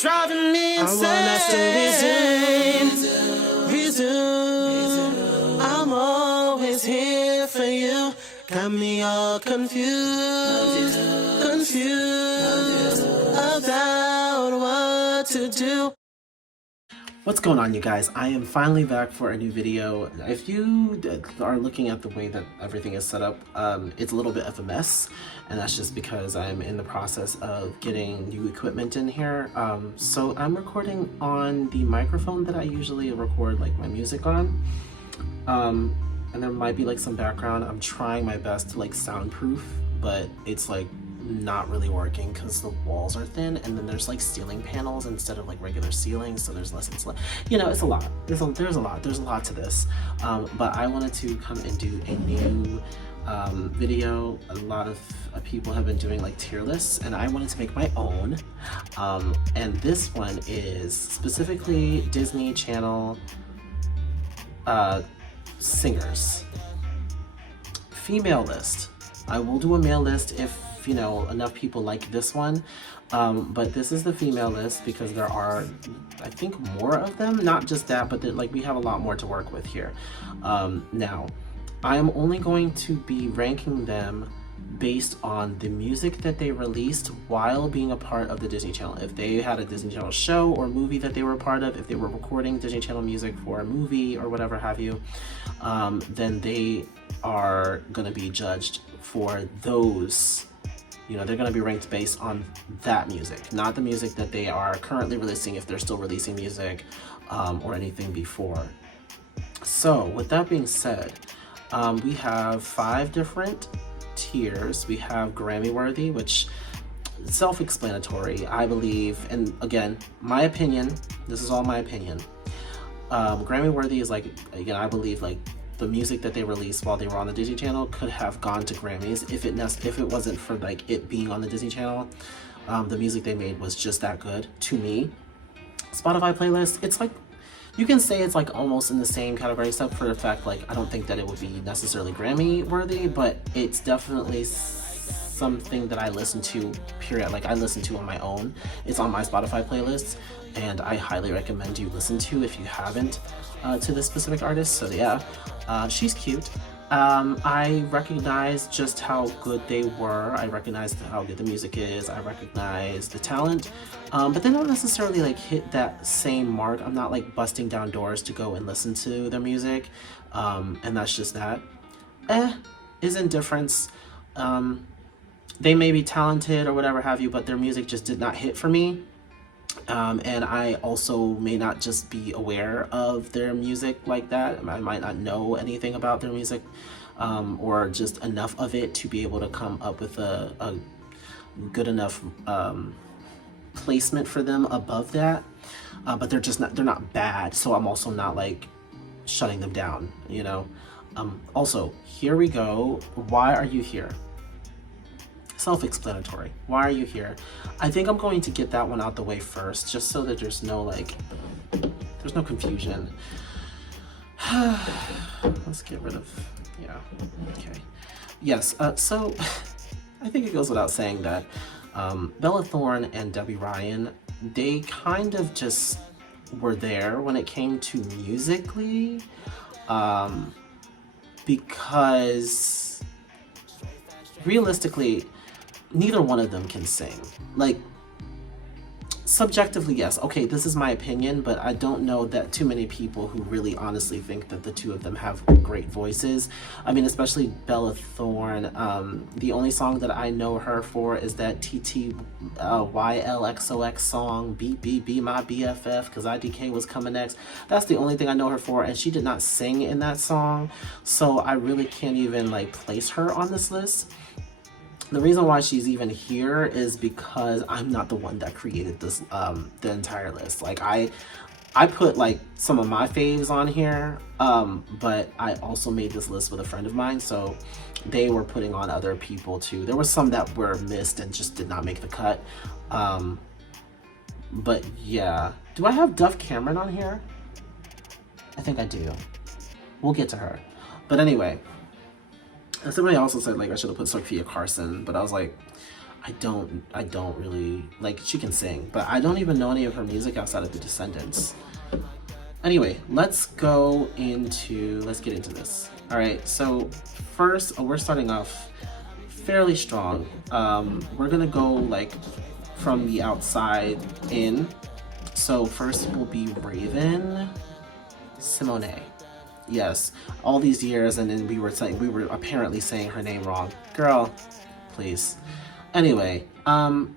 driving me insane. I want us to resume. I'm always here for you. Got me all confused about what to do. What's going on, you guys? I am finally back for a new video. If you are looking at the way that everything is set up, it's a little bit of a mess, and that's just because I'm in the process of getting new equipment in here. So I'm recording on the microphone that I usually record like my music on, and there might be like some background. I'm trying my best to like soundproof, but it's like not really working because the walls are thin, and then there's like ceiling panels instead of like regular ceilings, so there's less insulation. You know, it's a lot. There's a lot to this. But I wanted to come and do a new video. A lot of people have been doing like tier lists, and I wanted to make my own. And this one is specifically Disney Channel singers. Female list. I will do a male list if, you know, enough people like this one, but this is the female list because there are, I think, more of them. Not just that, but like we have a lot more to work with here. Now, I am only going to be ranking them based on the music that they released while being a part of the Disney Channel. If they had a Disney Channel show or movie that they were a part of, if they were recording Disney Channel music for a movie or whatever have you, then they are going to be judged for those. You know, they're going to be ranked based on that music, not the music that they are currently releasing, if they're still releasing music, or anything before. So with that being said, we have 5 different tiers. We have Grammy worthy, which is self-explanatory, I believe, and again, my opinion, this is all my opinion. Grammy worthy is like, again, I believe like the music that they released while they were on the Disney Channel could have gone to Grammys if it wasn't for like it being on the Disney Channel. The music they made was just that good to me. Spotify playlist, it's like, you can say it's like almost in the same category, except for the fact like I don't think that it would be necessarily Grammy worthy, but it's definitely something that I listen to, period. Like I listen to on my own. It's on my Spotify playlists, and I highly recommend you listen to if you haven't to this specific artist. So yeah, she's cute. I recognize just how good they were. I recognize how good the music is. I recognize the talent, but they don't necessarily like hit that same mark. I'm not like busting down doors to go and listen to their music, and that's just that. Is indifference. They may be talented or whatever have you, but their music just did not hit for me. And I also may not just be aware of their music like that. I might not know anything about their music, or just enough of it to be able to come up with a good enough placement for them above that. But they're not bad, so I'm also not like shutting them down, you know. Also, here we go. Why are you here? Self-explanatory. Why are you here? I think I'm going to get that one out the way first, just so that there's no confusion. Let's get rid of, yeah, okay. Yes, so I think it goes without saying that Bella Thorne and Debbie Ryan, they kind of just were there when it came to musically, because realistically, neither one of them can sing. Like, subjectively, yes, okay, this is my opinion, but I don't know that too many people who really honestly think that the two of them have great voices. I mean, especially Bella Thorne. The only song that I know her for is that TTYLXOX song, Beat Beat Be My BFF, because IDK was coming next. That's the only thing I know her for, and she did not sing in that song, so I really can't even like place her on this list. The reason why she's even here is because I'm not the one that created this, the entire list. Like I put like some of my faves on here, but I also made this list with a friend of mine, so they were putting on other people too. There were some that were missed and just did not make the cut. But yeah, do I have Duff Cameron on here? I think I do. We'll get to her. But anyway, somebody also said like I should have put Sophia Carson, but I was like, I don't really like. She can sing, but I don't even know any of her music outside of the Descendants. Anyway, let's get into this. All right, so first we're starting off fairly strong. We're gonna go like from the outside in. So first will be Raven-symone. Yes, all these years, and then we were apparently saying her name wrong. Girl, please. Anyway, I'm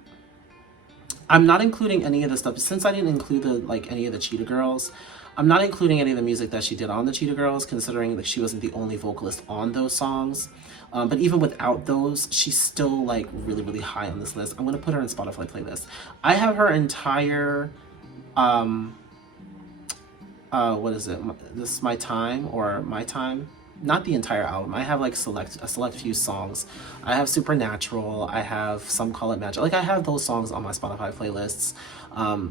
not including any of the stuff since I didn't include any of the Cheetah Girls. I'm not including any of the music that she did on the Cheetah Girls, considering that she wasn't the only vocalist on those songs. But even without those, she's still like really, really high on this list. I'm gonna put her in Spotify playlist. I have her entire, what is it? This is My Time or My Time. Not the entire album. I have like a select few songs. I have Supernatural. I have Some Call It Magic. Like I have those songs on my Spotify playlists.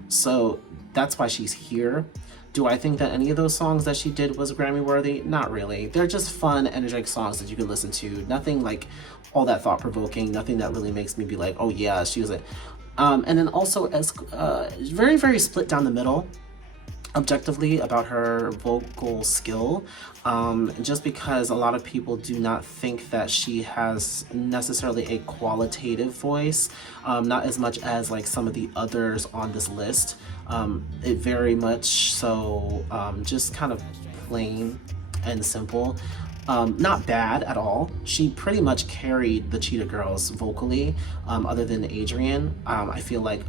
So that's why she's here. Do I think that any of those songs that she did was Grammy worthy? Not really. They're just fun, energetic songs that you can listen to. Nothing like all that thought provoking. Nothing that really makes me be like, oh yeah, she was it. And then also as very, very split down the middle objectively about her vocal skill, just because a lot of people do not think that she has necessarily a qualitative voice, not as much as like some of the others on this list. It very much so just kind of plain and simple. Not bad at all. She pretty much carried the Cheetah Girls vocally, other than Adrian. I feel like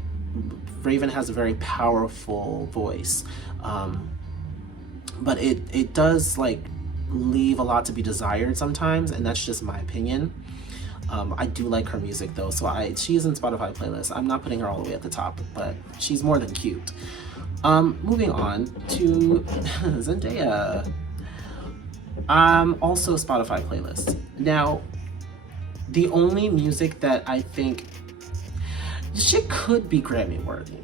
Raven has a very powerful voice, but it does like leave a lot to be desired sometimes, and that's just my opinion. I do like her music though, so she's in Spotify playlist. I'm not putting her all the way at the top, but she's more than cute. Moving on to Zendaya. Also Spotify playlist. Now, the only music that I think she could be Grammy worthy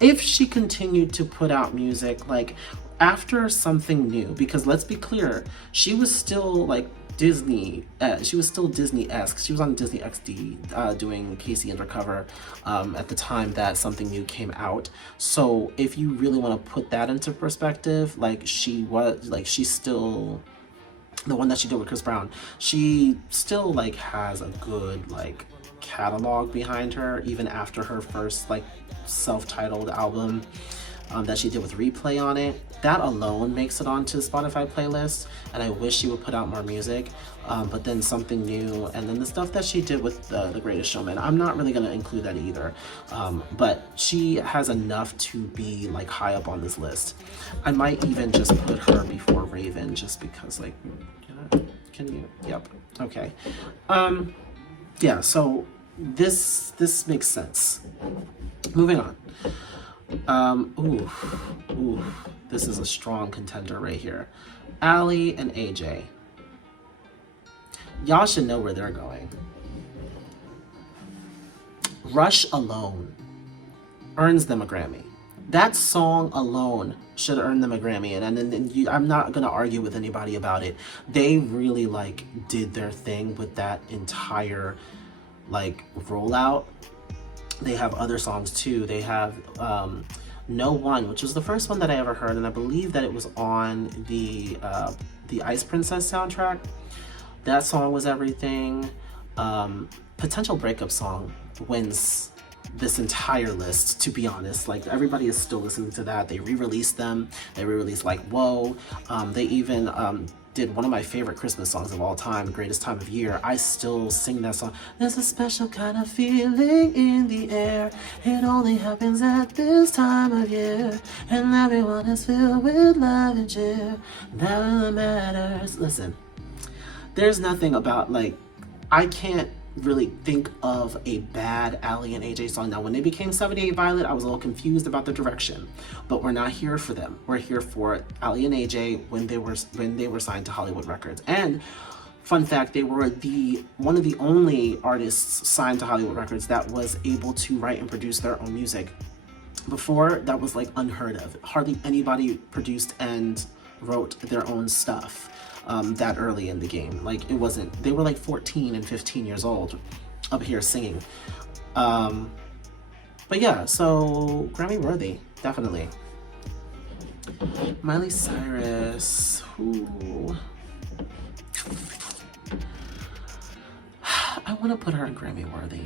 if she continued to put out music like after Something New, because let's be clear, she was still like Disney, she was still Disney-esque. She was on Disney XD doing Casey Undercover at the time that Something New came out. So if you really want to put that into perspective, like she's still the one that she did with Chris Brown. She still like has a good like catalog behind her, even after her first like self-titled album that she did with Replay on it. That alone makes it onto the Spotify playlist, and I wish she would put out more music. But then Something New, and then the stuff that she did with The Greatest Showman, I'm not really going to include that either. But she has enough to be like high up on this list. I might even just put her before Raven, just because like, can you? Yep. Okay. Yeah, so this makes sense. Moving on. This is a strong contender right here. Ali and AJ. Y'all should know where they're going. Rush alone earns them a Grammy. That song alone should earn them a Grammy, and I'm not gonna argue with anybody about it. They really like did their thing with that entire like rollout. They have other songs too. They have No One, which was the first one that I ever heard, and I believe that it was on the Ice Princess soundtrack. That song was everything. Potential Breakup Song wins this entire list, to be honest. Like, everybody is still listening to that. They re-released them. They re-released like Whoa. They even did one of my favorite Christmas songs of all time, Greatest Time of Year. I still sing that song. There's a special kind of feeling in the air. It only happens at this time of year. And everyone is filled with love and cheer. That really matters. Listen, there's nothing about, like, I can't really think of a bad Ali and AJ song. Now, when they became 78 Violet, I was a little confused about the direction, but we're not here for them. We're here for Ali and AJ when they were signed to Hollywood Records. And fun fact, they were one of the only artists signed to Hollywood Records that was able to write and produce their own music. Before, that was like unheard of. Hardly anybody produced and wrote their own stuff that early in the game. Like, it wasn't, they were like 14 and 15 years old up here singing. But yeah, so Grammy worthy, definitely. Miley Cyrus. Ooh. I want to put her in Grammy worthy.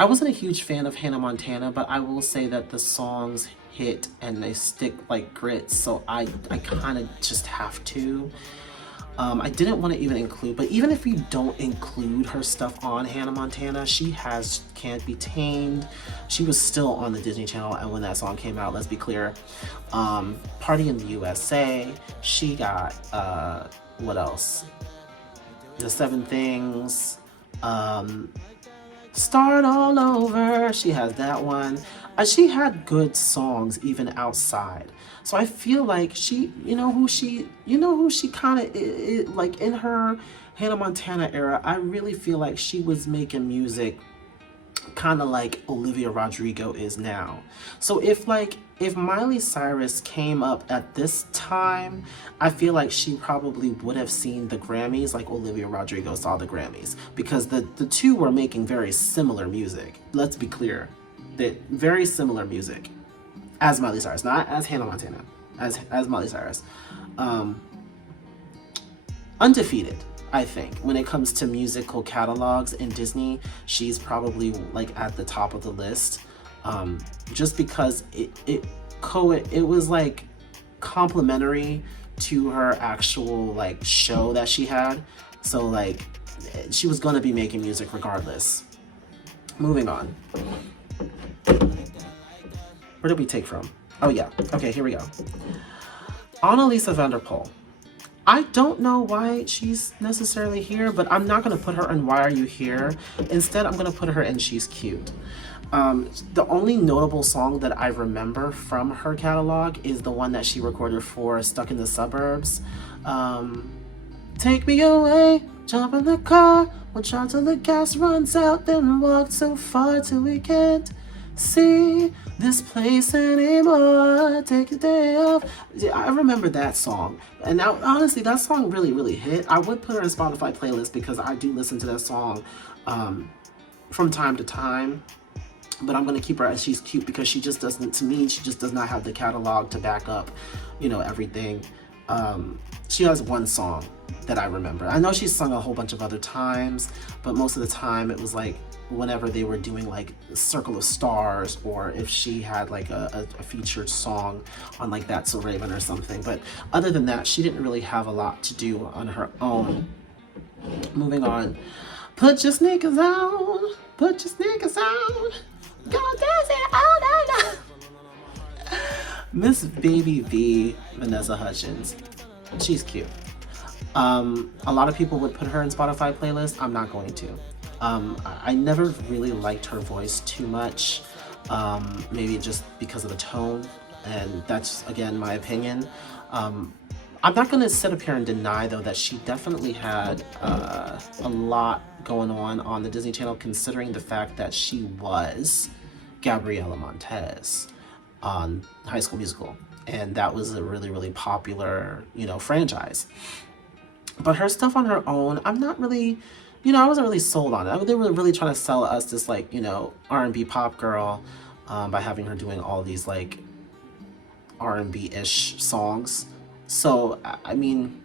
I wasn't a huge fan of Hannah Montana, but I will say that the songs hit and they stick like grits, so I kind of just have to. I didn't want to even include, but even if you don't include her stuff on Hannah Montana, she has Can't Be Tamed. She was still on the Disney Channel, and when that song came out, let's be clear. Party in the USA. She got, what else? The Seven Things. Start All Over. She has that one. She had good songs even outside. So I feel like she, you know who she kind of, like in her Hannah Montana era, I really feel like she was making music kind of like Olivia Rodrigo is now. So if Miley Cyrus came up at this time, I feel like she probably would have seen the Grammys like Olivia Rodrigo saw the Grammys, because the two were making very similar music. Let's be clear. That very similar music as Miley Cyrus, not as Hannah Montana, as Miley Cyrus. Undefeated, I think, when it comes to musical catalogs in Disney. She's probably like at the top of the list, just because it was like complimentary to her actual like show that she had. So like she was gonna be making music regardless. Moving on. Where did we take from? Oh yeah, okay, here we go. Annalisa Vanderpool. I don't know why she's necessarily here, but I'm not gonna put her in Why Are You Here? Instead, I'm gonna put her in She's Cute. The only notable song that I remember from her catalog is the one that she recorded for Stuck in the Suburbs. Take me away, jump in the car, we'll try till the gas runs out, then walk so far till we can't see this place anymore, take a day off. I remember that song, and now honestly that song really hit. I would put her in Spotify playlist because I do listen to that song from time to time, but I'm gonna keep her as She's Cute because she just doesn't, to me, she just does not have the catalog to back up, you know, everything. She has one song that I remember. I know she's sung a whole bunch of other times, but most of the time it was like whenever they were doing like Circle of Stars, or if she had like a featured song on like That's So Raven or something. But other than that, she didn't really have a lot to do on her own. Moving on. Put your sneakers on, put your sneakers on, go dancing all night long. Miss Baby V, Vanessa Hudgens. She's cute. A lot of people would put her in Spotify playlist. I'm not going to. I never really liked her voice too much, maybe just because of the tone, and that's, again, my opinion. I'm not going to sit up here and deny, though, that she definitely had a lot going on the Disney Channel, considering the fact that she was Gabriella Montez on High School Musical, and that was a really popular, you know, franchise. But her stuff on her own, I'm not really, you know, I wasn't really sold on it. They were really trying to sell us this, like, you know, R&B pop girl by having her doing all these, like, R&B-ish songs. So, I mean,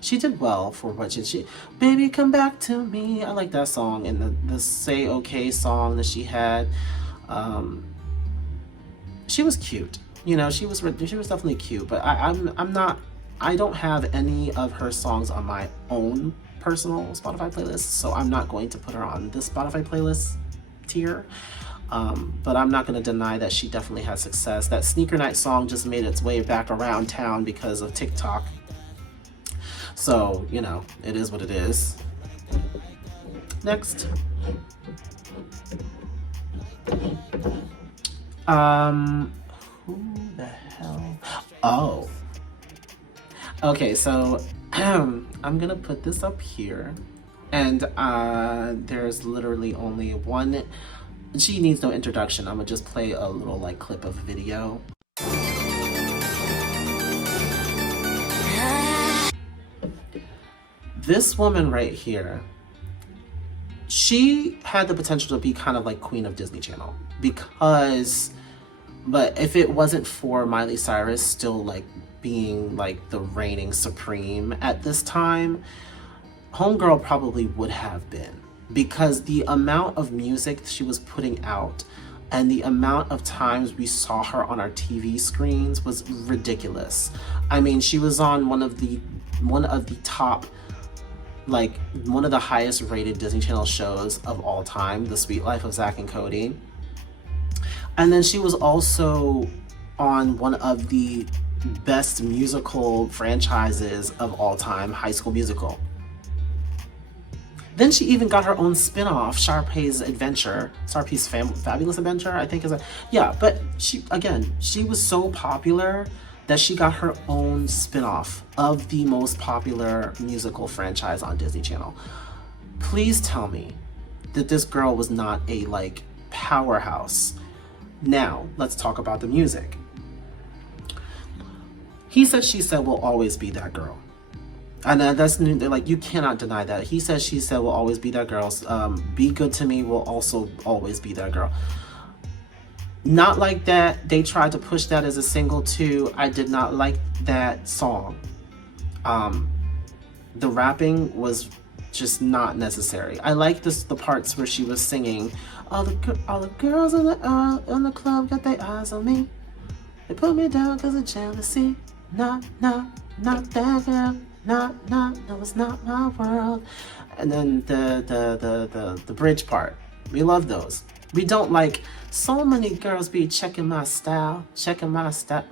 she did well for what she Baby Come Back to Me. I like that song, and the Say Okay song that she had. She was cute. You know, she was definitely cute, but I don't have any of her songs on my own personal Spotify playlist, so I'm not going to put her on this Spotify playlist tier. But I'm not going to deny that she definitely had success. That Sneaker Night song just made its way back around town because of TikTok. So, you know, it is what it is. Next. Who the hell? Oh. Okay, so I'm gonna put this up here, and there's literally only one. She needs no introduction. I'm gonna just play a little like clip of video. This woman right here she had the potential to be kind of like Queen of Disney Channel, because, but if it wasn't for Miley Cyrus still like being like the reigning supreme at this time, Homegirl probably would have been, because the amount of music she was putting out and the amount of times we saw her on our TV screens was ridiculous. I mean, she was on one of the top, like one of the highest rated Disney Channel shows of all time, The Sweet Life of Zack and Cody. And then she was also on one of the best musical franchises of all time, High School Musical. Then she even got her own spin-off, Sharpay's Fabulous Adventure, I think is a, yeah, but she was so popular that she got her own spin-off of the most popular musical franchise on Disney Channel. Please tell me that this girl was not a like powerhouse. Now, let's talk about the music. He Said, She Said will always be that girl. And that's like, you cannot deny that. He Said, She Said will always be that girl. Be Good to Me will also always be that girl. Not Like That, they tried to push that as a single too. I did not like that song. The rapping was just not necessary. I like the parts where she was singing, all the girls in the club got their eyes on me. They put me down because of jealousy. Not that girl. No, it's not my world. And then the bridge part. We love those. We don't like, so many girls be checking my style.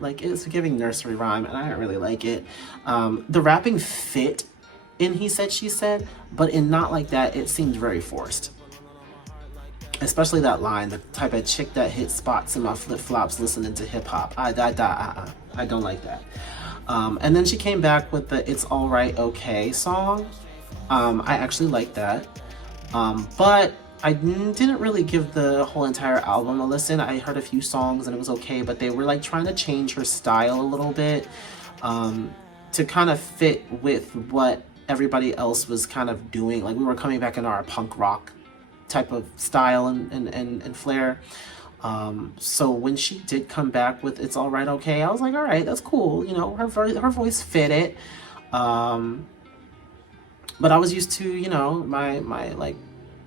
Like, it's giving nursery rhyme, and I don't really like it. The rapping fit in He Said, She Said, but in Not Like That, it seemed very forced. Especially that line, the type of chick that hit spots in my flip-flops listening to hip-hop. I don't like that. And then she came back with the It's Alright Okay song. I actually like that. But I didn't really give the whole entire album a listen. I heard a few songs and it was okay, but they were like trying to change her style a little bit to kind of fit with what everybody else was kind of doing. Like, we were coming back into our punk rock type of style and flair. So when she did come back with It's Alright Okay, I was like, all right, that's cool. You know, her voice fit it. But I was used to, you know, my like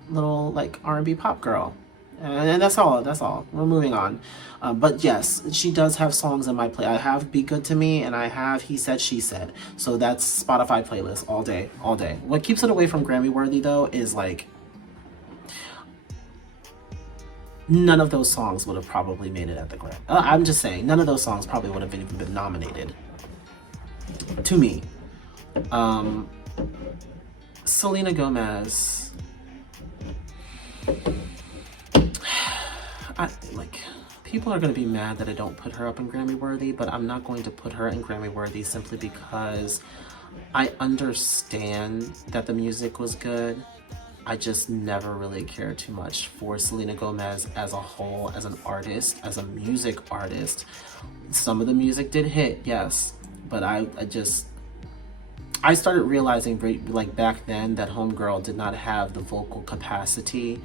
little like R&B pop girl. And that's all. We're moving on. But yes, she does have songs in my play. I have Be Good to Me and I have He Said, She Said. So that's Spotify playlist all day. What keeps it away from Grammy worthy though is like, none of those songs would have probably made it at the Grammy. I'm just saying, none of those songs probably would have even been nominated. To me. Selena Gomez. People are going to be mad that I don't put her up in Grammy worthy, but I'm not going to put her in Grammy worthy simply because I understand that the music was good. I just never really cared too much for Selena Gomez as a whole, as an artist, as a music artist. Some of the music did hit, yes, but I started realizing like back then that Homegirl did not have the vocal capacity.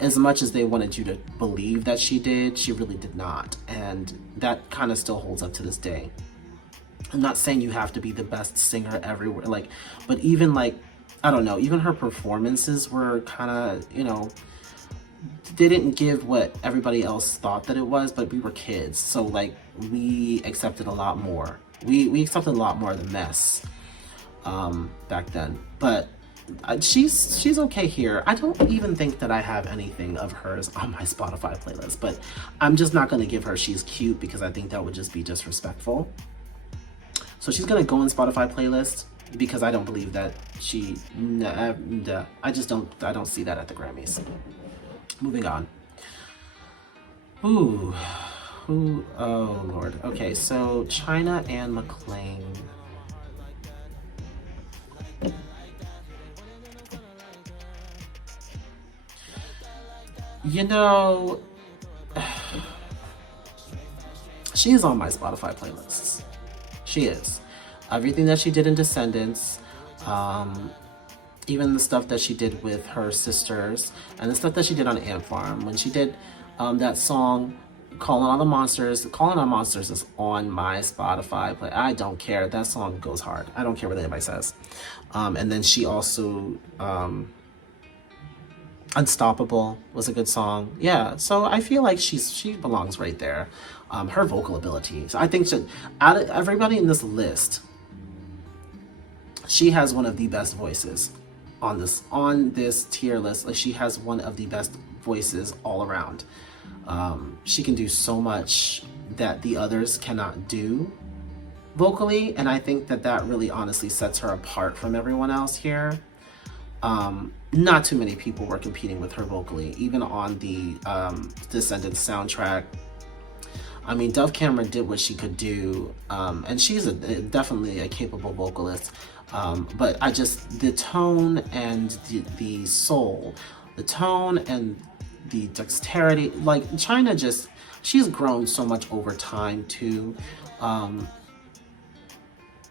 As much as they wanted you to believe that she did, she really did not, and that kind of still holds up to this day. I'm not saying you have to be the best singer everywhere, like, but even like, I don't know, even her performances were kind of, you know, they didn't give what everybody else thought that it was, but we were kids, so like we accepted a lot more. We accepted a lot more of the mess back then. But she's okay here. I don't even think that I have anything of hers on my Spotify playlist, but I'm just not going to give her She's Cute because I think that would just be disrespectful. So she's going to go in Spotify playlist because I don't believe that she, I don't see that at the Grammys. Moving on. Oh Lord. Okay, so China and McLean. You know, she is on my Spotify playlists. She is. Everything that she did in Descendants, Even the stuff that she did with her sisters and the stuff that she did on Ant Farm. When she did that song, Calling on Monsters is on my Spotify. But I don't care. That song goes hard. I don't care what anybody says. And then she also, Unstoppable was a good song. Yeah, so I feel like she belongs right there. Her vocal ability. So I think that out of everybody in this list, she has one of the best voices on this tier list. Like, she has one of the best voices all around. She can do so much that the others cannot do vocally, and I think that really honestly sets her apart from everyone else here. Not too many people were competing with her vocally, even on the Descendants soundtrack. I mean, Dove Cameron did what she could do, and she's definitely a capable vocalist. But the tone and the soul, the tone and the dexterity, like China she's grown so much over time too.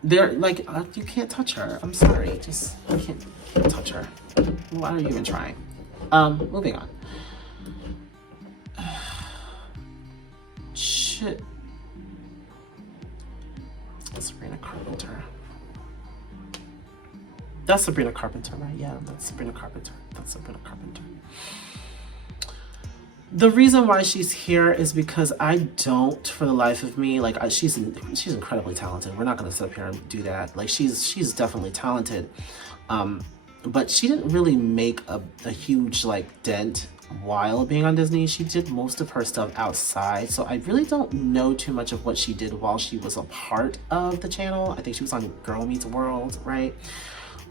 They're like, you can't touch her. I'm sorry, you can't touch her. Why are you even trying? Moving on. Shit. Sabrina Carpenter. That's Sabrina Carpenter, right? Yeah, that's Sabrina Carpenter. The reason why she's here is because I don't, for the life of me, like, she's incredibly talented. We're not going to sit up here and do that. Like, she's definitely talented. But she didn't really make a huge, like, dent while being on Disney. She did most of her stuff outside, so I really don't know too much of what she did while she was a part of the channel. I think she was on Girl Meets World, right?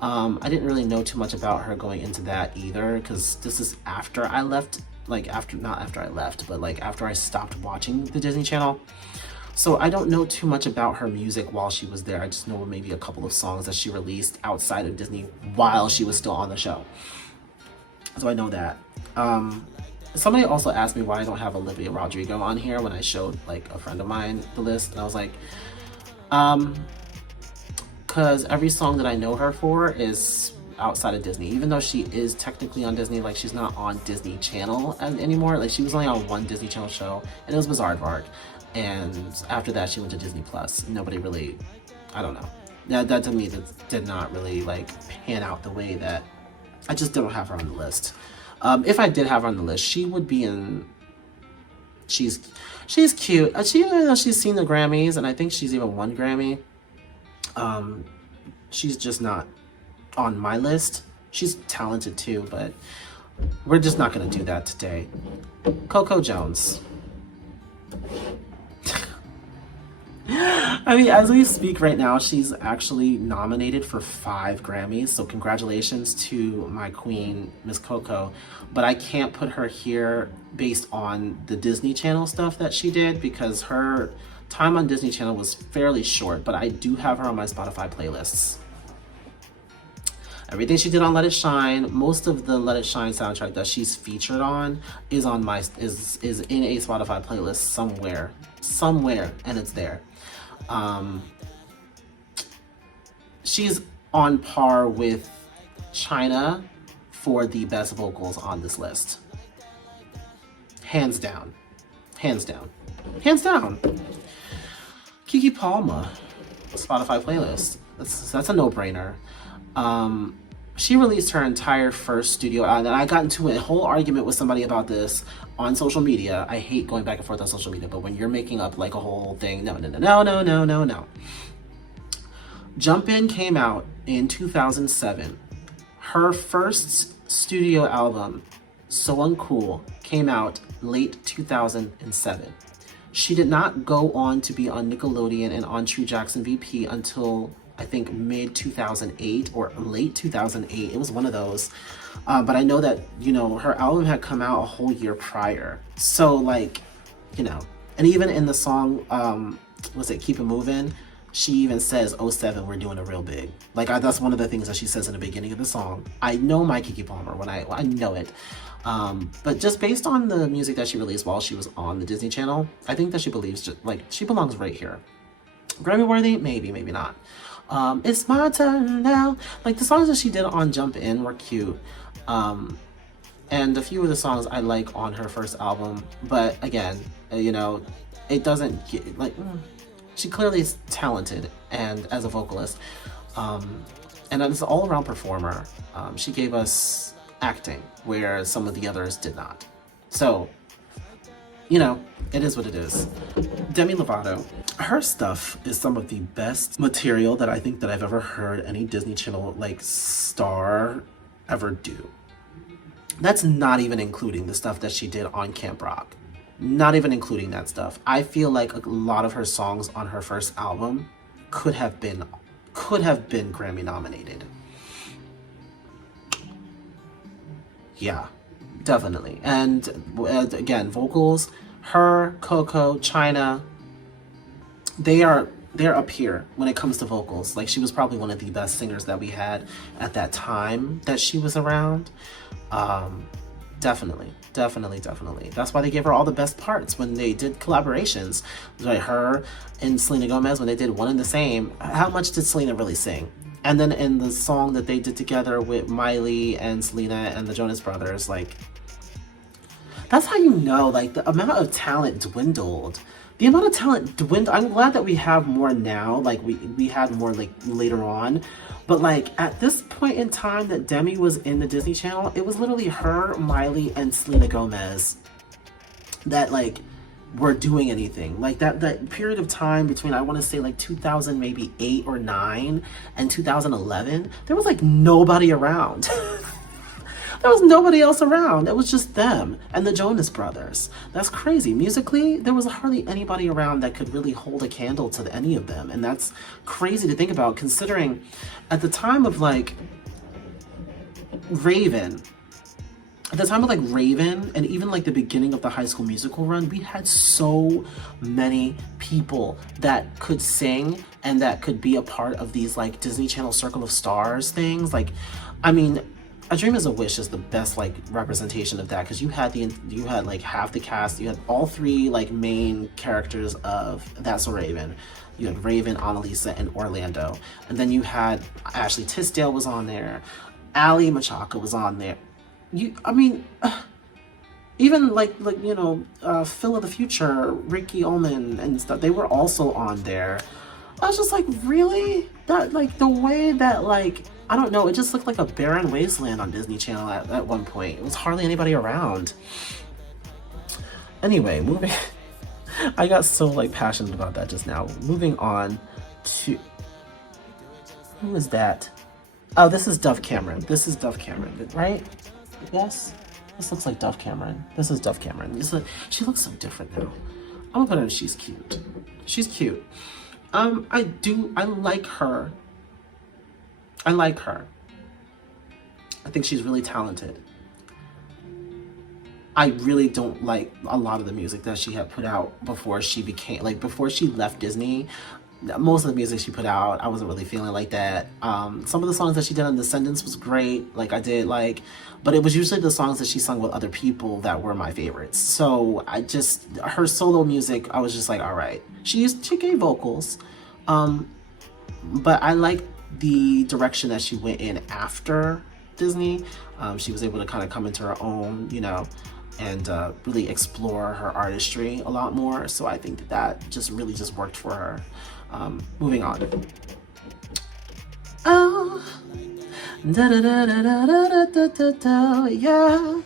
I didn't really know too much about her going into that either, because this is after I left, not after I left, but like after I stopped watching the Disney Channel. So I don't know too much about her music while she was there. I just know maybe a couple of songs that she released outside of Disney while she was still on the show. So I know that. Somebody also asked me why I don't have Olivia Rodrigo on here when I showed like a friend of mine the list, and I was like, because every song that I know her for is outside of Disney. Even though she is technically on Disney, like, she's not on Disney Channel anymore. Like, she was only on one Disney Channel show, and it was Bizaardvark. And after that, she went to Disney Plus. Nobody really, I don't know. That to me, that did not really like pan out the way that I just don't have her on the list. If I did have her on the list, she would be in. She's cute. She's seen the Grammys, and I think she's even won Grammy. She's just not on my list. She's talented too, but we're just not going to do that today. Coco Jones. I mean, as we speak right now, she's actually nominated for 5 Grammys, so congratulations to my queen, Miss Coco. But I can't put her here based on the Disney Channel stuff that she did, because her time on Disney Channel was fairly short, but I do have her on my Spotify playlists. Everything she did on Let It Shine, most of the Let It Shine soundtrack that she's featured on is on is in a Spotify playlist somewhere, and it's there. She's on par with China for the best vocals on this list. Hands down. Keke Palmer, Spotify playlist. That's a no-brainer. She released her entire first studio album, and I got into a whole argument with somebody about this on social media. I hate going back and forth on social media, but when you're making up like a whole thing, no. Jump In came out in 2007. Her first studio album, So Uncool, came out late 2007. She did not go on to be on Nickelodeon and on True Jackson VP until I think mid 2008 or late 2008. It was one of those. But I know that, her album had come out a whole year prior. So like, and even in the song, Keep It Moving, she even says, 07, we're doing it real big. Like, that's one of the things that she says in the beginning of the song. I know my Keke Palmer when I know it. But just based on the music that she released while she was on the Disney Channel, I think that she belongs right here. Grammy worthy? Maybe, maybe not. It's my turn now. Like the songs that she did on Jump In were cute. And a few of the songs I like on her first album, but again, you know, it doesn't get like she clearly is talented and as a vocalist, and as an all-around performer. She gave us acting where some of the others did not. So, you know, it is what it is. Demi Lovato, her stuff is some of the best material that I think that I've ever heard any Disney Channel like star ever do. That's not even including the stuff that she did on Camp Rock. Not even including that stuff. I feel like a lot of her songs on her first album could have been Grammy nominated. Yeah, definitely. And again, vocals, her, Coco, China, they're up here when it comes to vocals. Like she was probably one of the best singers that we had at that time that she was around. Definitely. That's why they gave her all the best parts when they did collaborations. Like her and Selena Gomez, when they did One and the Same, how much did Selena really sing? And then in the song that they did together with Miley and Selena and the Jonas Brothers, like, that's how you know, like, the amount of talent dwindled. The amount of talent dwindled. I'm glad that we have more now. Like, we had more, like, later on. But, like, at this point in time that Demi was in the Disney Channel, it was literally her, Miley, and Selena Gomez that, like, were doing anything. Like, that period of time between, I want to say, like, 2000, maybe 8 or 9 and 2011, there was, like, nobody around. There was nobody else around. It was just them and the Jonas Brothers. That's crazy. Musically, there was hardly anybody around that could really hold a candle to any of them. And that's crazy to think about, considering at the time of like Raven, and even like the beginning of the High School Musical run, we had so many people that could sing and that could be a part of these like Disney Channel Circle of Stars things. Like, I mean, A Dream is a Wish is the best like representation of that, because you had like half the cast. You had all three like main characters of That's So Raven. You had Raven, Annalisa, and Orlando, and then you had Ashley Tisdale was on there, Ali Machaka was on there. Even like you know, Phil of the Future, Ricky Ullman and stuff, they were also on there. I was just like, really? That like the way that like, I don't know, it just looked like a barren wasteland on Disney Channel at one point. It was hardly anybody around. Anyway, moving I got so like passionate about that just now. Moving on to, who is that? Oh, this is Dove Cameron. Right? Yes? This looks like Dove Cameron. This is Dove Cameron. She looks so different now. I'm gonna put her in she's cute. She's cute. I like her. I think she's really talented. I really don't like a lot of the music that she had put out before she left Disney. Most of the music she put out, I wasn't really feeling like that. Some of the songs that she did on Descendants was great, like I did like, but it was usually the songs that she sung with other people that were my favorites. So her solo music, I was just like, all right. She gave vocals, but I like the direction that she went in after Disney. She was able to kind of come into her own, you know, and really explore her artistry a lot more. So I think that just really just worked for her. Moving on. Oh, da da da da da da da da da, yeah.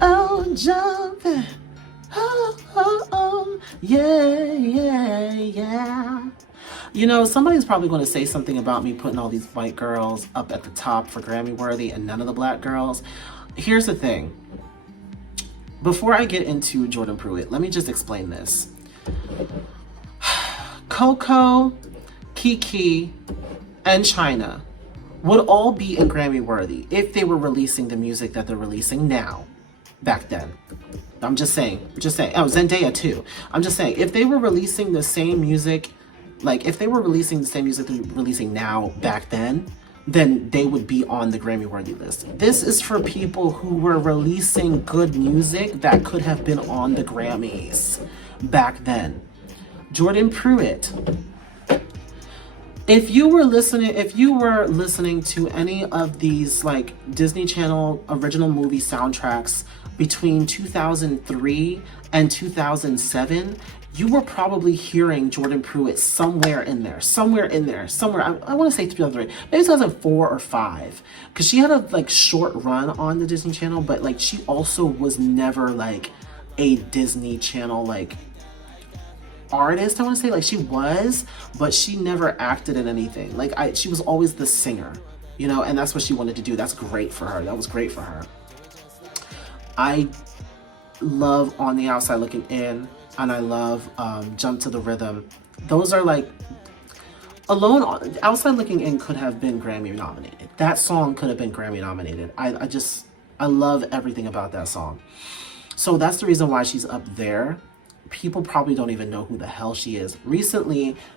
Oh, jumping. Oh, yeah. You know, somebody's probably going to say something about me putting all these white girls up at the top for Grammy worthy and none of the black girls. Here's the thing. Before I get into Jordan Pruitt, let me just explain this. Coco, Kiki, and China would all be in Grammy worthy if they were releasing the music that they're releasing now. Back then. I'm just saying. Oh, Zendaya too. I'm just saying, if they were releasing the same music, like if they were releasing the same music they're releasing now back then they would be on the Grammy worthy list. This is for people who were releasing good music that could have been on the Grammys back then. Jordan Pruitt. If you were listening to any of these like Disney Channel original movie soundtracks between 2003 and 2007, you were probably hearing Jordan Pruitt somewhere in there. I want to say 2003, maybe 2004 or 5, because she had a like short run on the Disney Channel, but like she also was never like a Disney Channel like artist. I want to say like she was, but she never acted in anything. Like she was always the singer, you know, and that's what she wanted to do. That's great for her. That was great for her. I love On the Outside Looking In, and I love Jump to the Rhythm. Those are like, alone, Outside Looking In could have been Grammy nominated. That song could have been Grammy nominated. I love everything about that song. So that's the reason why she's up there. People probably don't even know who the hell she is.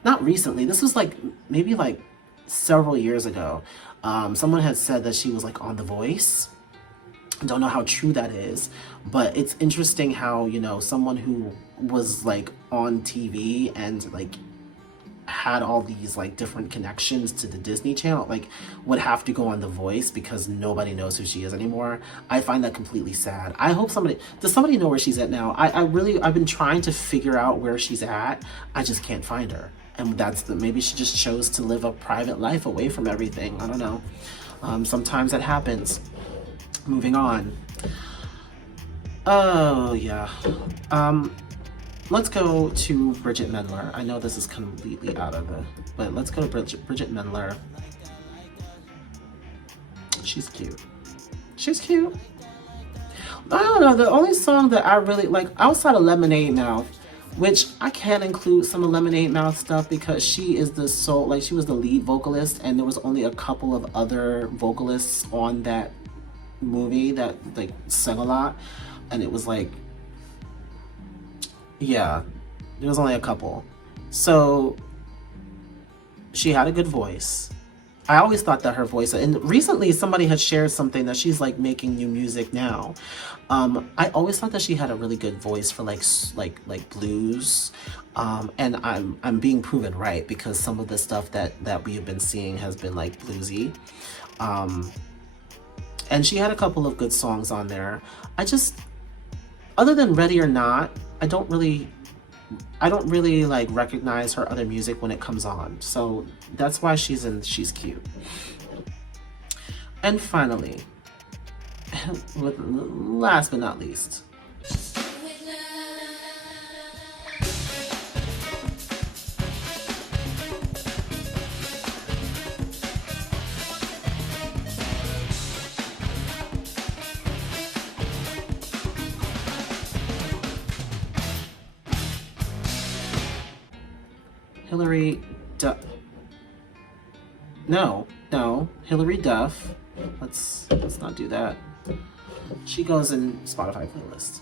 Not recently, this was like maybe like several years ago. Someone had said that she was like on The Voice. Don't know how true that is, but it's interesting how, you know, someone who was like on TV and like had all these like different connections to the Disney Channel, like would have to go on The Voice because nobody knows who she is anymore. I find that completely sad. I hope does somebody know where she's at now? I've been trying to figure out where she's at. I just can't find her. And maybe she just chose to live a private life away from everything. I don't know. Sometimes that happens. Moving on. Oh yeah. Let's go to Bridget Mendler. I know this is completely out of but let's go to Bridget Mendler. She's cute. She's cute. I don't know, the only song that I really like outside of Lemonade Mouth, which I can't include some of Lemonade Mouth stuff because she was the lead vocalist, and there was only a couple of other vocalists on that movie that like sang a lot, and it was like, yeah, there was only a couple. So she had a good voice. I always thought that her voice, and recently somebody had shared something that she's like making new music now. I always thought that she had a really good voice for like blues, and I'm being proven right because some of the stuff that we have been seeing has been like bluesy. And she had a couple of good songs on there. Other than Ready or Not, I don't really like recognize her other music when it comes on. So that's why she's cute. And finally, last but not least, Hilary Duff. No, Hilary Duff. Let's not do that. She goes in Spotify playlist.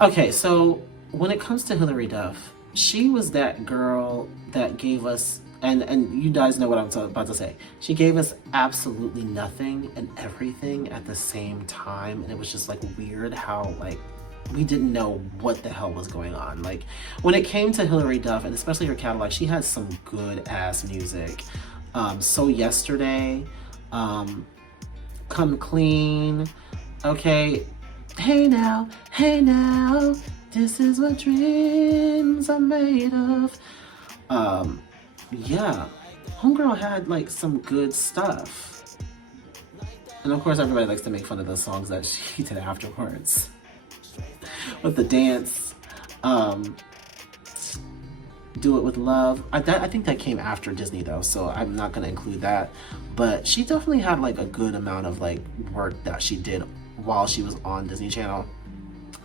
Okay, so when it comes to Hilary Duff, she was that girl that gave us, and you guys know what I'm about to say. She gave us absolutely nothing and everything at the same time, and it was just like weird how like we didn't know what the hell was going on. Like when it came to Hilary Duff, and especially her catalog, she had some good ass music. So Yesterday, Come Clean, okay, hey now, this is what dreams are made of. Yeah, homegirl had like some good stuff. And of course everybody likes to make fun of the songs that she did afterwards. With the dance, Do It With Love. I think that came after Disney though, so I'm not gonna include that. But she definitely had like a good amount of like work that she did while she was on Disney Channel.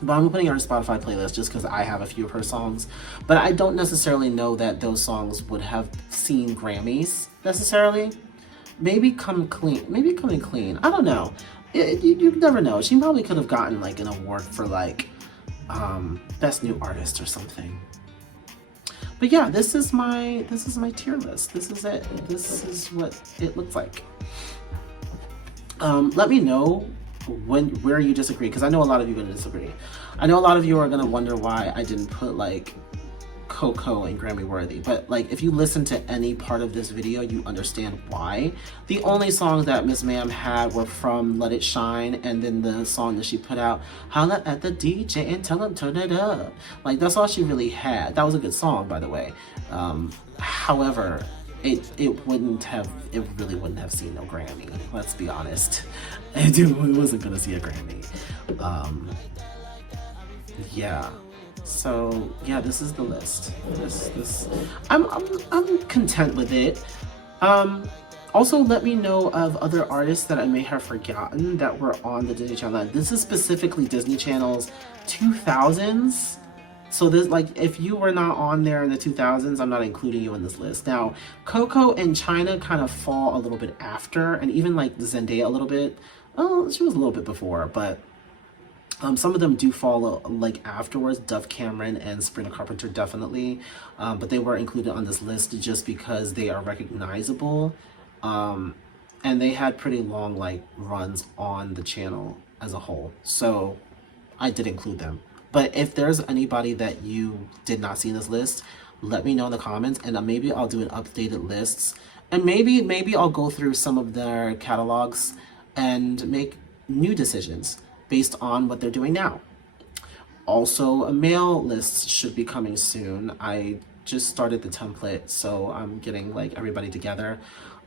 But I'm putting her in Spotify playlist just because I have a few of her songs. But I don't necessarily know that those songs would have seen Grammys necessarily. Maybe Coming Clean. I don't know. You never know. She probably could have gotten like an award for like Best New Artist or something. But yeah, this is my tier list. This is it. This is what it looks like. Let me know where you disagree, because I know a lot of you are going to disagree. I know a lot of you are going to wonder why I didn't put like Coco and Grammy worthy, but like if you listen to any part of this video, you understand why. The only songs that Miss Ma'am had were from Let It Shine, and then the song that she put out, Holla at the DJ and tell him turn it up. Like that's all she really had. That was a good song, by the way. However, it really wouldn't have seen no Grammy. Let's be honest. It wasn't gonna see a Grammy. Yeah. So yeah, this is the list. I'm content with it. Also, let me know of other artists that I may have forgotten that were on the Disney Channel. This is specifically Disney Channel's 2000s. So this, like, if you were not on there in the 2000s, I'm not including you in this list. Now, Coco and China kind of fall a little bit after, and even like Zendaya a little bit. Oh, she was a little bit before, but some of them do fall like afterwards. Dove Cameron and Sabrina Carpenter definitely, but they were included on this list just because they are recognizable, and they had pretty long like runs on the channel as a whole. So I did include them. But if there's anybody that you did not see in this list, let me know in the comments, and maybe I'll do an updated lists, and maybe I'll go through some of their catalogs and make new decisions based on what they're doing now. Also, a mail list should be coming soon. I just started the template, so I'm getting like everybody together.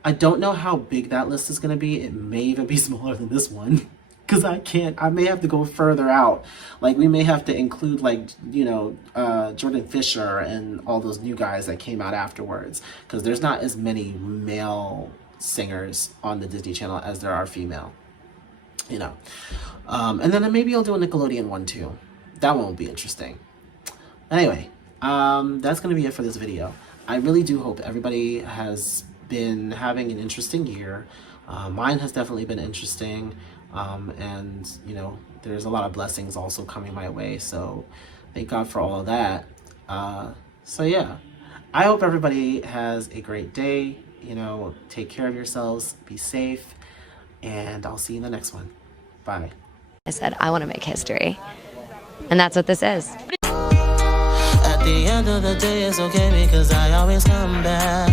I don't know how big that list is gonna be. It may even be smaller than this one, because I may have to go further out. Like we may have to include like, you know, Jordan Fisher and all those new guys that came out afterwards, because there's not as many male singers on the Disney Channel as there are female. You know, and then maybe I'll do a Nickelodeon one too. That one will be interesting. Anyway, that's gonna be it for this video. I really do hope everybody has been having an interesting year. Mine has definitely been interesting, and you know, there's a lot of blessings also coming my way. So thank God for all of that. So yeah, I hope everybody has a great day. You know, take care of yourselves, be safe, and I'll see you in the next one. Bye. I said, I want to make history. And that's what this is. At the end of the day, it's okay because I always come back.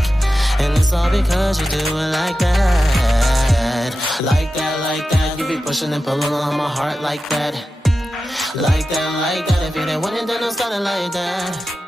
And it's all because you do it like that. Like that, like that. You be pushing and pulling on my heart like that. Like that, like that. If you didn't want it, then I'll start it like that.